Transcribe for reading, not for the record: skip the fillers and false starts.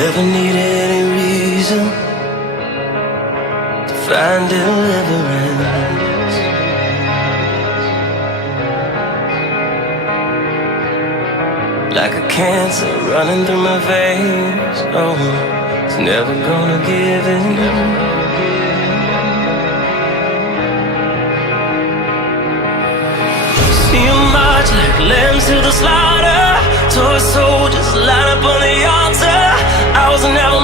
Never needed any reason to find deliverance. Like a cancer running through my veins. Oh, it's never gonna give in. See 'em march like lambs to the slaughter. Toy soldiers line up on the altar. I was never